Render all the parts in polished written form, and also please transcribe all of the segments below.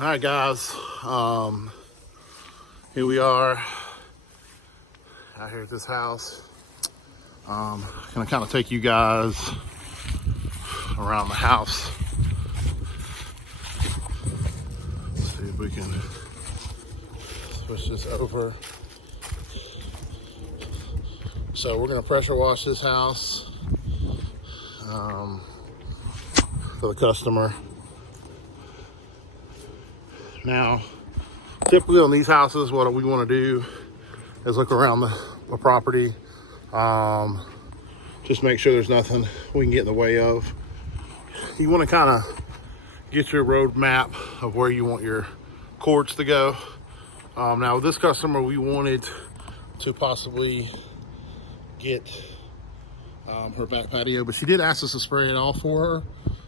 All right, guys. Here we are out here at this house. Gonna kind of take you guys around the house. Let's see if we can switch this over. So we're gonna pressure wash this house for the customer. Now, typically on these houses, what we want to do is look around the property, just make sure there's nothing we can get in the way of. You want to kind of get your road map of where you want your courts to go. Now with this customer, we wanted to possibly get her back patio, but she did ask us to spray it all for her,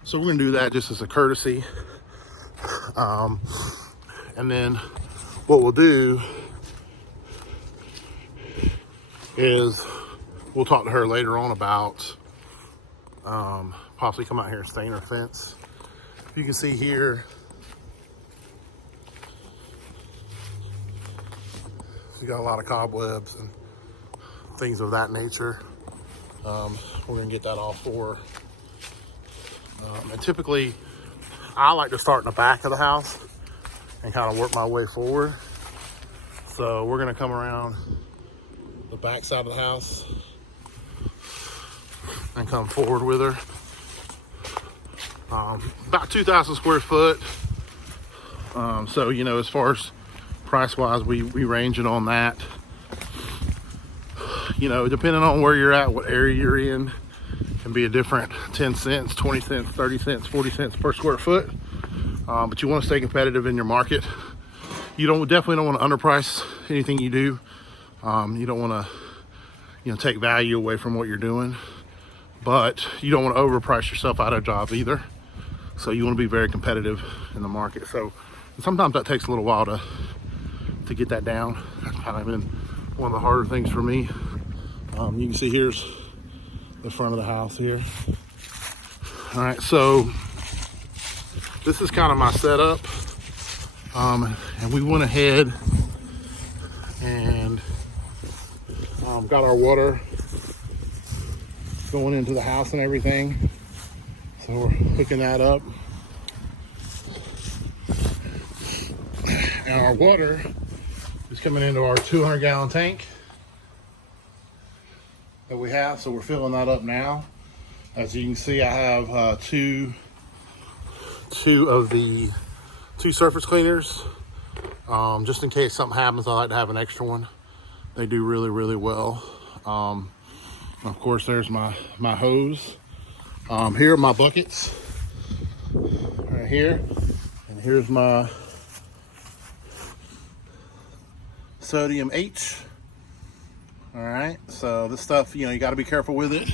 so we're gonna do that just as a courtesy. And then what we'll do is we'll talk to her later on about possibly come out here and stain her fence. You can see here, we got a lot of cobwebs and things of that nature. We're gonna get that all for her. And typically, I like to start in the back of the house and kind of work my way forward. So we're gonna come around the back side of the house and come forward with her. About 2,000 square foot. So, you know, as far as price wise, we range it on that. You know, depending on where you're at, what area you're in, can be a different 10 cents, 20 cents, 30 cents, 40 cents per square foot. But you want to stay competitive in your market. You definitely don't want to underprice anything you do. You don't want to, take value away from what you're doing, but you don't want to overprice yourself out of jobs either. So you want to be very competitive in the market. So sometimes that takes a little while to get that down. That's kind of been one of the harder things for me. You can see here's the front of the house here. All right, so this is kind of my setup. And we went ahead and got our water going into the house and everything. So we're hooking that up. And our water is coming into our 200-gallon tank that we have. So we're filling that up now. As you can see, I have two of the surface cleaners. Just in case something happens, I like to have an extra one. They do really, really well. Of course, there's my hose. Here are my buckets right here. And here's my sodium H. All right, so this stuff, you got to be careful with it.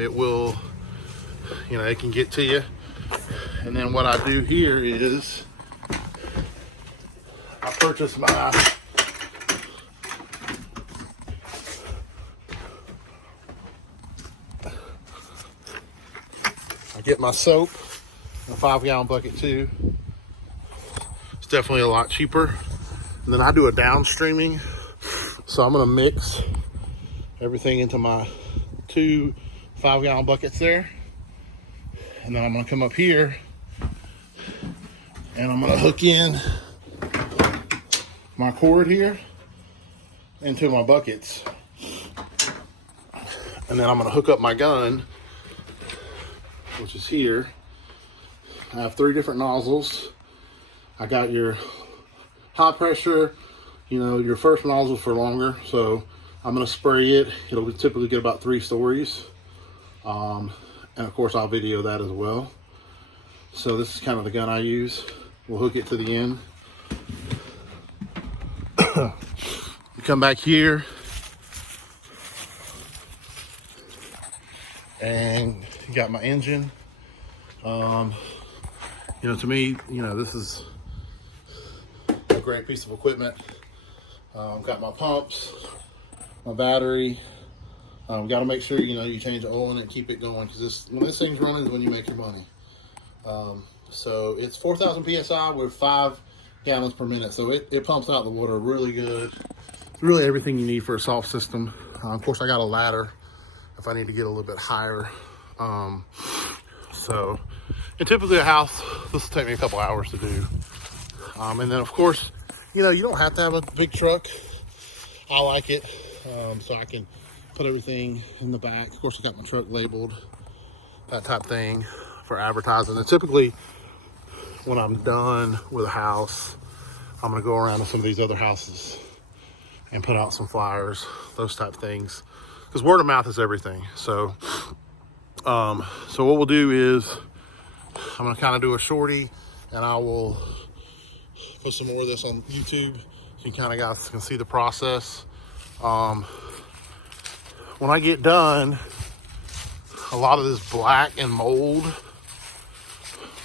It will, it can get to you. And then what I do here is I purchase I get my soap, a 5-gallon bucket too. It's definitely a lot cheaper. And then I do a downstreaming. So I'm gonna mix everything into my 2 5-gallon buckets there. And then I'm gonna come up here and I'm gonna hook in my cord here into my buckets. And then I'm gonna hook up my gun, which is here. I have 3 different nozzles. I got your high pressure, your first nozzle for longer. So I'm gonna spray it. It'll typically get about 3 stories. And of course I'll video that as well. So this is kind of the gun I use. We'll hook it to the end. You come back here and you got my engine. To me, this is a great piece of equipment. Got my pumps, my battery. Got to make sure you change the oil in it, keep it going, because when this thing's running is when you make your money. So it's 4,000 PSI with 5 gallons per minute. So it pumps out the water really good. Really everything you need for a soft system. Of course, I got a ladder if I need to get a little bit higher. So, and typically a house, this will take me a couple hours to do. And then of course, you know, you don't have to have a big truck. I like it, so I can put everything in the back. Of course, I got my truck labeled, that type thing for advertising. And typically, when I'm done with a house, I'm gonna go around to some of these other houses and put out some flyers, those type things, because word of mouth is everything. So, so what we'll do is I'm gonna kind of do a shorty, and I will put some more of this on YouTube. You kind of guys can see the process. When I get done, a lot of this black and mold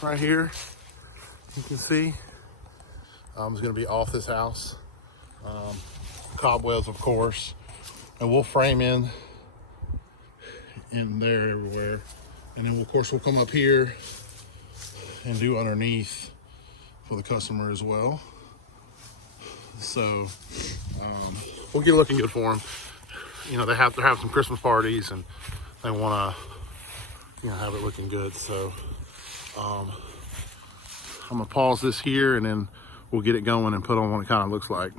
right here, you can see, is gonna be off this house. Cobwebs, of course, and we'll frame in there everywhere. And then of course we'll come up here and do underneath for the customer as well. So we'll get looking good for them. You know, they're having some Christmas parties and they want to, you know, have it looking good. So I'm gonna pause this here and then we'll get it going and put on what it kind of looks like.